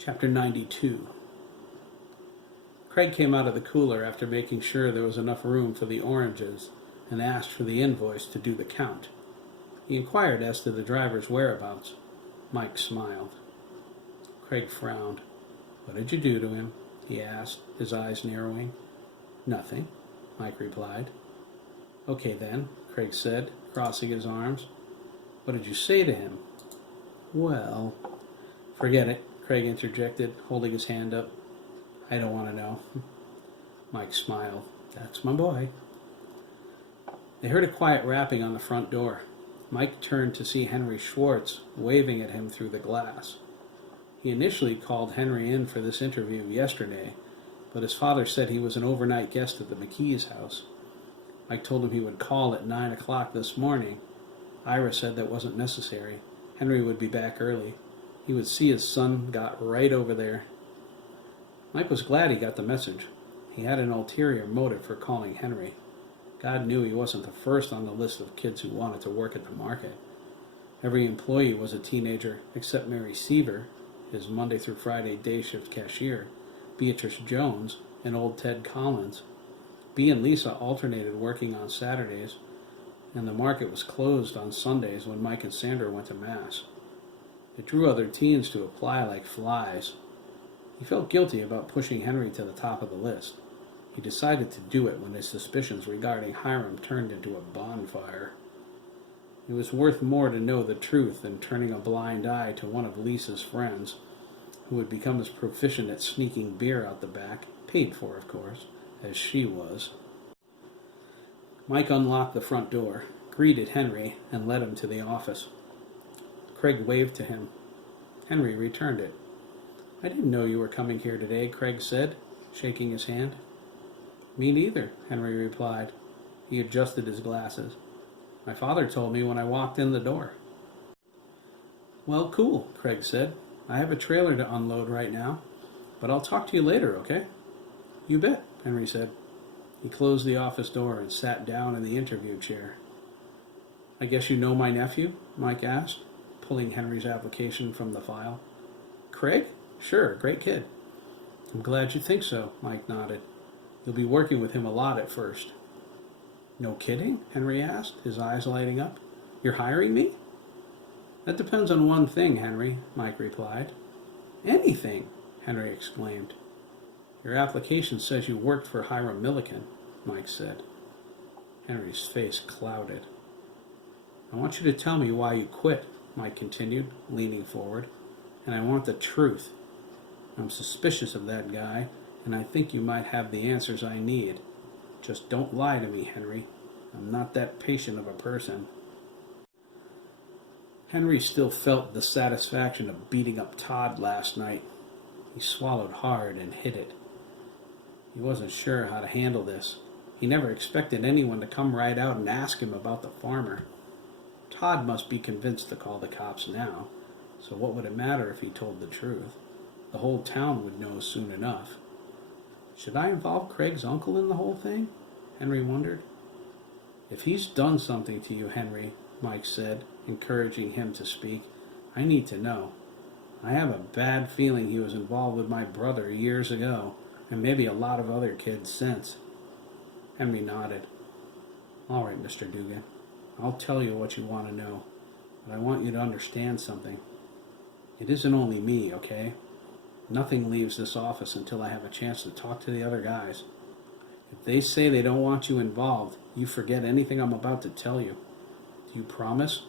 Chapter 92. Craig came out of the cooler after making sure there was enough room for the oranges and asked for the invoice to do the count. He inquired as to the driver's whereabouts. Mike smiled. Craig frowned. "What did you do to him?" he asked, his eyes narrowing. "Nothing," Mike replied. "Okay then," Craig said, crossing his arms. "What did you say to him?" "Well..." "Forget it," Craig interjected, holding his hand up. "I don't want to know." Mike smiled. "That's my boy." They heard a quiet rapping on the front door. Mike turned to see Henry Schwartz waving at him through the glass. He initially called Henry in for this interview yesterday, but his father said he was an overnight guest at the McKee's house. Mike told him he would call at 9 o'clock this morning. Ira said that wasn't necessary. Henry would be back early. He would see his son got right over there. Mike was glad he got the message. He had an ulterior motive for calling Henry. God knew he wasn't the first on the list of kids who wanted to work at the market. Every employee was a teenager except Mary Seaver, his Monday through Friday day shift cashier, Beatrice Jones, and old Ted Collins. Bea and Lisa alternated working on Saturdays, and the market was closed on Sundays when Mike and Sandra went to Mass. It drew other teens to apply like flies. He felt guilty about pushing Henry to the top of the list. He decided to do it when his suspicions regarding Hiram turned into a bonfire. It was worth more to know the truth than turning a blind eye to one of Lisa's friends, who would become as proficient at sneaking beer out the back, paid for, of course, as she was. Mike unlocked the front door, greeted Henry, and led him to the office. Craig waved to him. Henry returned it. "I didn't know you were coming here today," Craig said, shaking his hand. "Me neither," Henry replied. He adjusted his glasses. "My father told me when I walked in the door." "Well, cool," Craig said. "I have a trailer to unload right now, but I'll talk to you later, okay?" "You bet," Henry said. He closed the office door and sat down in the interview chair. "I guess you know my nephew?" Mike asked, pulling Henry's application from the file. "Craig? Sure, great kid." "I'm glad you think so," Mike nodded. "You'll be working with him a lot at first." "No kidding?" Henry asked, his eyes lighting up. "You're hiring me?" "That depends on one thing, Henry," Mike replied. "Anything!" Henry exclaimed. "Your application says you worked for Hiram Milliken," Mike said. Henry's face clouded. "I want you to tell me why you quit," Mike continued, leaning forward. "And I want the truth. I'm suspicious of that guy, and I think you might have the answers I need. Just don't lie to me, Henry. I'm not that patient of a person." Henry still felt the satisfaction of beating up Todd last night. He swallowed hard and hid it. He wasn't sure how to handle this. He never expected anyone to come right out and ask him about the farmer. Todd must be convinced to call the cops now, so what would it matter if he told the truth? The whole town would know soon enough. Should I involve Craig's uncle in the whole thing? Henry wondered. "If he's done something to you, Henry," Mike said, encouraging him to speak, "I need to know. I have a bad feeling he was involved with my brother years ago, and maybe a lot of other kids since." Henry nodded. "All right, Mr. Dougan. I'll tell you what you want to know, but I want you to understand something. It isn't only me, okay? Nothing leaves this office until I have a chance to talk to the other guys. If they say they don't want you involved, you forget anything I'm about to tell you. Do you promise?"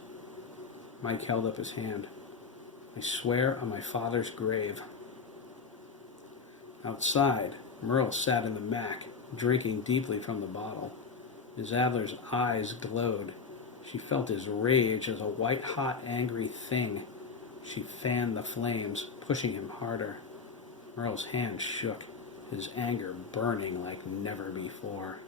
Mike held up his hand. "I swear on my father's grave." Outside, Merle sat in the Mac, drinking deeply from the bottle. Miss Adler's eyes glowed. She felt his rage as a white-hot, angry thing. She fanned the flames, pushing him harder. Merle's hand shook, his anger burning like never before.